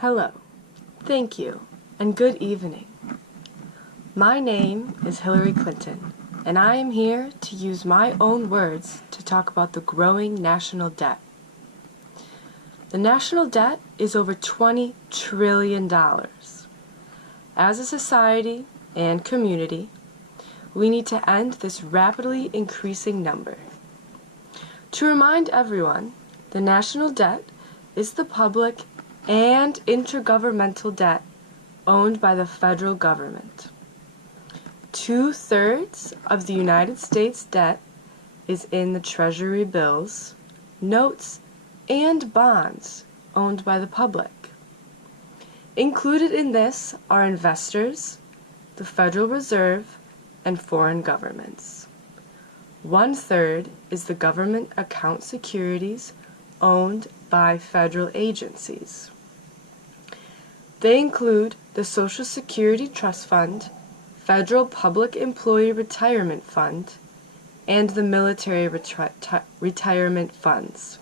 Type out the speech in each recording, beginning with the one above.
Hello, thank you, and good evening. My name is Hillary Clinton, and I am here to use my own words to talk about the growing national debt. The national debt is over $20 trillion. As a society and community, we need to end this rapidly increasing number. To remind everyone, the national debt is the public and intergovernmental debt owned by the federal government. 2/3 of the United States debt is in the Treasury bills, notes, and bonds owned by the public. Included in this are investors, the Federal Reserve, and foreign governments. 1/3 is the government account securities owned by federal agencies. They include the Social Security Trust Fund, Federal Public Employee Retirement Fund, and the military retirement funds.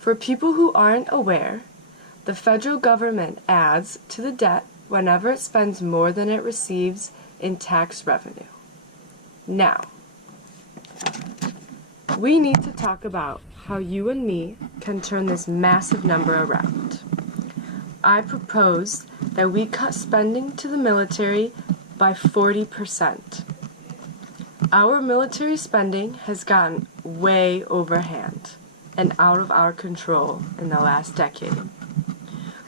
For people who aren't aware, the federal government adds to the debt whenever it spends more than it receives in tax revenue. Now, we need to talk about how you and me can turn this massive number around. I propose that we cut spending to the military by 40%. Our military spending has gotten way overhand and out of our control in the last decade.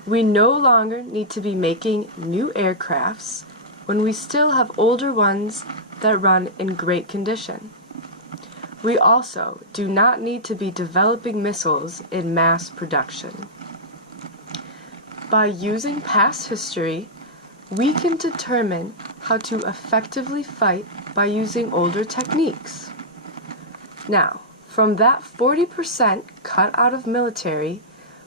We no longer need to be making new aircrafts when we still have older ones that run in great condition. We also do not need to be developing missiles in mass production. By using past history, we can determine how to effectively fight by using older techniques. Now, from that 40% cut out of military,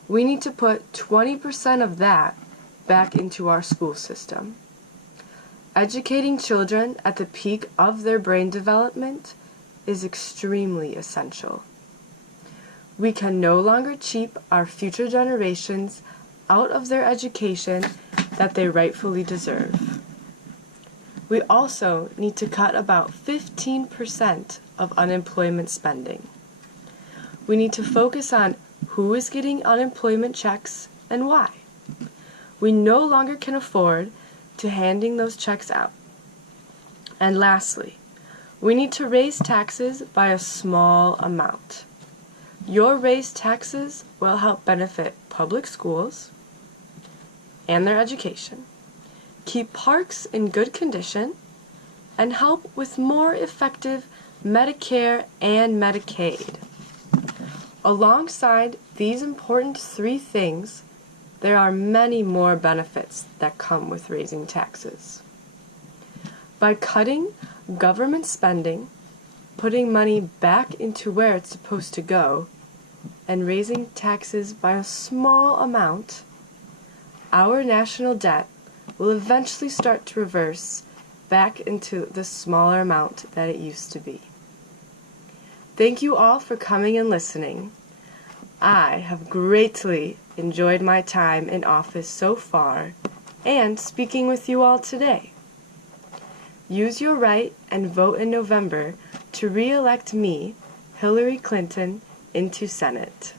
we need to put 20% of that back into our school system. Educating children at the peak of their brain development is extremely essential. We can no longer cheat our future generations out of their education that they rightfully deserve. We also need to cut about 15% of unemployment spending. We need to focus on who is getting unemployment checks and why. We no longer can afford to handing those checks out. And lastly, we need to raise taxes by a small amount. Your raised taxes will help benefit public schools and their education, keep parks in good condition, and help with more effective Medicare and Medicaid. Alongside these important three things, there are many more benefits that come with raising taxes. By cutting government spending, putting money back into where it's supposed to go, and raising taxes by a small amount, our national debt will eventually start to reverse back into the smaller amount that it used to be. Thank you all for coming and listening. I have greatly enjoyed my time in office so far and speaking with you all today. Use your right and vote in November to re-elect me, Hillary Clinton, into Senate.